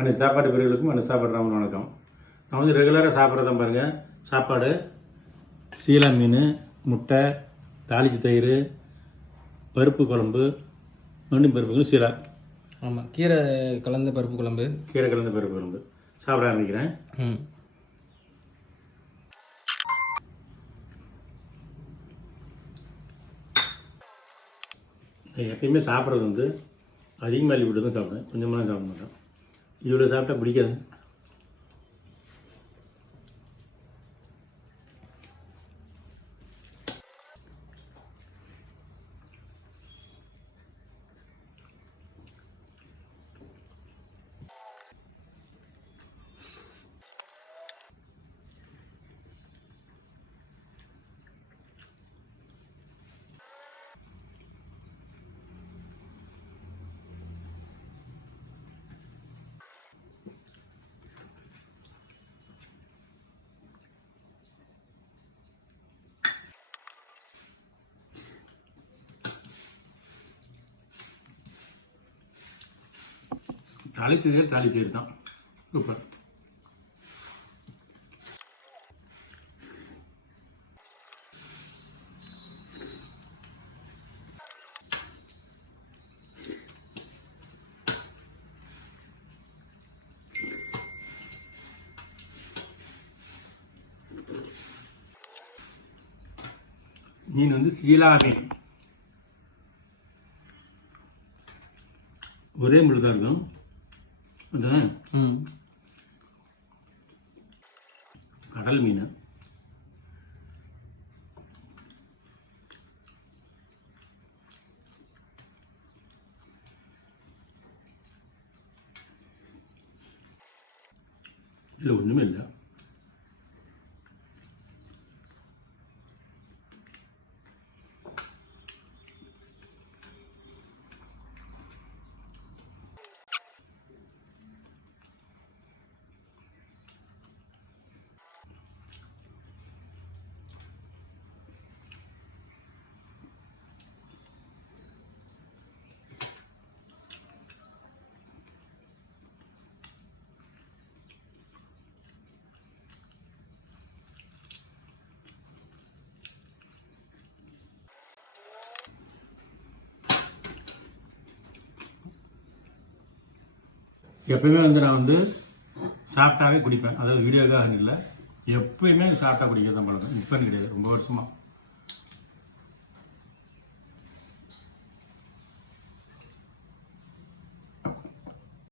அன்னைக்கு சாப்பாடு பிரிவுகளுக்கும் அன்னைக்கு சாப்பாடு ராமன் வணக்கம். நான் வந்து ரெகுலராக சாப்பிட்றதான் பாருங்கள் சாப்பாடு சீலா மீன் முட்டை தாளிச்சு தயிர் பருப்பு குழம்பு மண்ணி பருப்பு சீலா. ஆமாம் கீரை கலந்த பருப்பு குழம்பு. கீரை கலந்த பருப்பு குழம்பு. சாப்பிட ஆரம்பிக்கிறேன். ம். எப்பயுமே சாப்பிட்றது வந்து அதிகமாக அள்ளி விட்டு தான் சாப்பிடுவேன். கொஞ்சமாக சாப்பிட மாட்டேன். இவ்வளோ சாப்பிட்டா பிடிக்காது. தாளிச்சதே தாளிச்சது தான். சூப்பர். மீன் வந்து சீலா மீன். ஒரே முழுதாக இருக்கும். அதுதான் ம் கடல் மீன் இல்லை ஒன்றுமே இல்லை. எப்பயுமே வந்து நான் வந்து சாப்பிட்டாவே குடிப்பேன். அதாவது வீடியோக்காக இல்லை. எப்பயுமே சாப்பிட்டா குடிக்கிறது தான் பழக்கம். இப்போ கிடையாது. ரொம்ப வருஷமாக